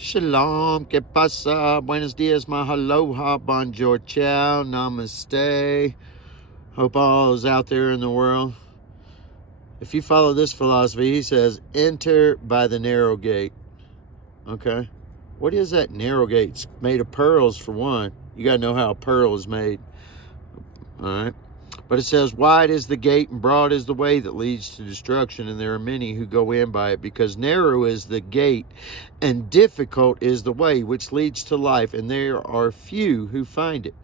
Shalom, que pasa? Buenos dias, mahaloha, bonjour, ciao, namaste. Hope all is out there in the world. If you follow this philosophy, he says, enter by the narrow gate. Okay? What is that narrow gate? It's made of pearls, for one. You got to know how a pearl is made. All right? But it says, wide is the gate and broad is the way that leads to destruction, and there are many who go in by it, because narrow is the gate and difficult is the way which leads to life, and there are few who find it.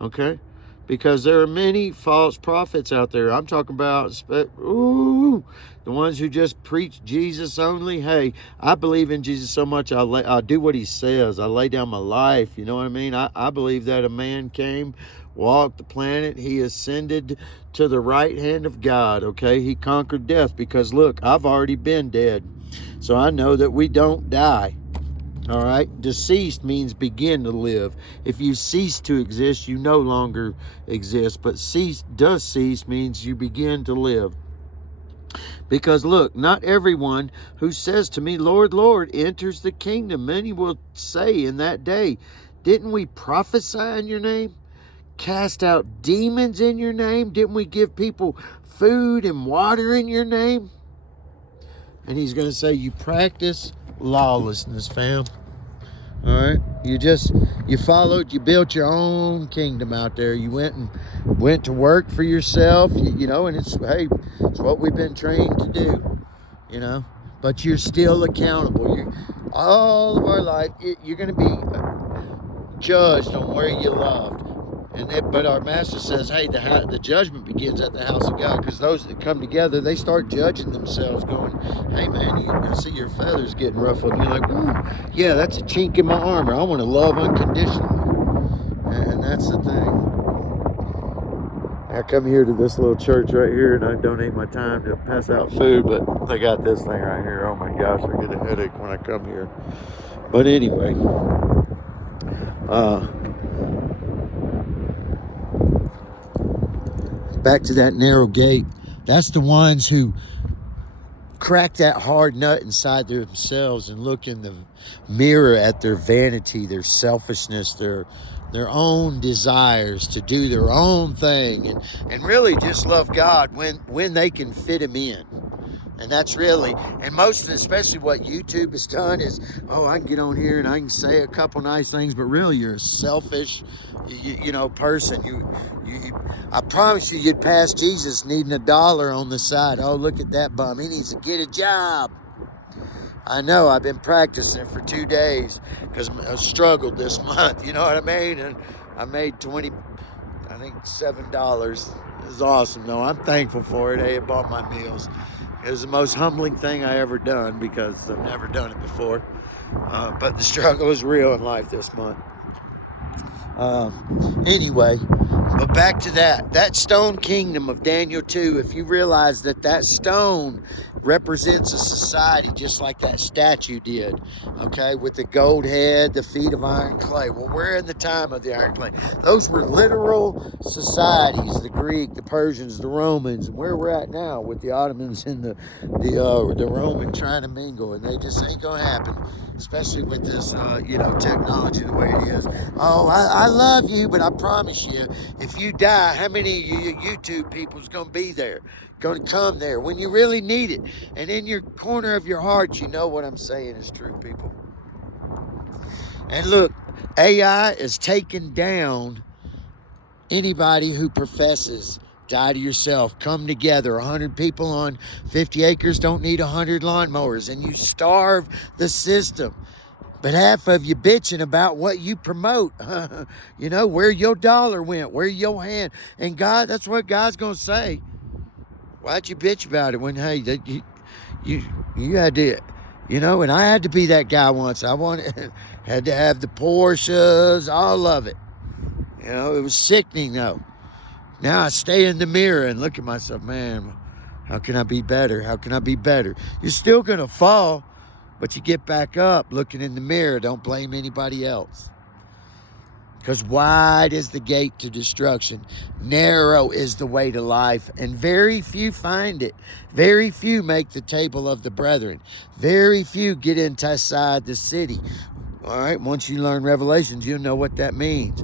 Okay? Because there are many false prophets out there. I'm talking about the ones who just preach Jesus only. Hey, I believe in Jesus so much, I'll do what he says. I lay down my life. You know what I mean? I believe that a man came, walked the planet. He ascended to the right hand of God. Okay? He conquered death because, look, I've already been dead. So I know that we don't die. All right. Deceased means begin to live. If you cease to exist, you no longer exist. But does cease means you begin to live. Because look, not everyone who says to me, Lord, Lord, enters the kingdom. Many will say in that day, didn't we prophesy in your name? Cast out demons in your name? Didn't we give people food and water in your name? And he's going to say, you practice lawlessness, fam. All right, you followed, you built your own kingdom out there. You went to work for yourself, you know, and it's what we've been trained to do, you know. But you're still accountable. All of our life, you're going to be judged on where you loved. But our master says, hey, the judgment begins at the house of God, because those that come together, they start judging themselves, going, hey, man, I see your feathers getting ruffled. And you're like, ooh, yeah, that's a chink in my armor. I want to love unconditionally. And that's the thing. I come here to this little church right here, and I donate my time to pass out food, but they got this thing right here. Oh, my gosh, I get a headache when I come here. But anyway, back to that narrow gate. That's the ones who crack that hard nut inside themselves and look in the mirror at their vanity, their selfishness, their own desires to do their own thing, and really just love God when they can fit him in. And that's really, and most of it, especially what YouTube has done is, oh, I can get on here and I can say a couple nice things, but really you're a selfish, person. I promise you'd pass Jesus needing $1 on the side. Oh, look at that bum. He needs to get a job. I know, I've been practicing for 2 days because I struggled this month, you know what I mean? And I made $7. It was awesome, though. I'm thankful for it. Hey, it bought my meals. It was the most humbling thing I ever done because I've never done it before. But the struggle was real in life this month. Anyway, but back to that stone kingdom of Daniel 2, if you realize that stone represents a society just like that statue did, okay, with the gold head, the feet of iron clay. Well, we're in the time of the iron clay. Those were literal societies, the Greek, the Persians, the Romans, and where we're at now with the Ottomans and the Roman trying to mingle, and they just ain't gonna happen, especially with this, technology the way it is. Oh, I love you, but I promise you, if you die, how many of you YouTube people's gonna be there? Going to come there when you really need it. And in your corner of your heart, you know what I'm saying is true, people. And look, AI is taking down anybody who professes die to yourself, come together. 100 people on 50 acres don't need 100 lawnmowers, and you starve the system. But half of you bitching about what you promote, where your dollar went, where your hand. And God, that's what God's going to say. Why'd you bitch about it when, hey, you had to, and I had to be that guy once. Had to have the Porsches, all of it. It was sickening though. Now I stay in the mirror and look at myself, man, how can I be better? How can I be better? You're still going to fall, but you get back up looking in the mirror. Don't blame anybody else. Because wide is the gate to destruction, narrow is the way to life, and very few find it. Very few make the table of the brethren. Very few get inside the city. All right, once you learn Revelations, you'll know what that means.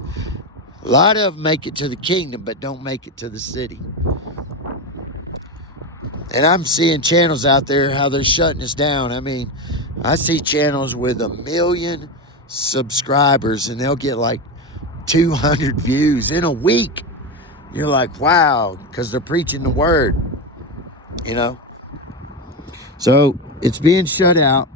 A lot of them make it to the kingdom, but don't make it to the city. And I'm seeing channels out there, how they're shutting us down. I mean, I see channels with 1 million subscribers, and they'll get like 200 views in a week. You're like, wow, because they're preaching the word, you know. So it's being shut out.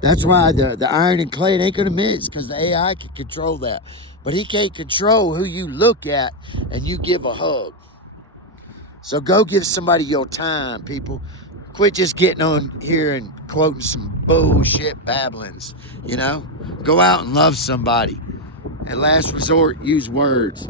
That's why the iron and clay, it ain't going to mix, because the AI can control that. But he can't control who you look at and you give a hug. So go give somebody your time, people. Quit just getting on here and quoting some bullshit babblings, you know. Go out and love somebody. At last resort, use words.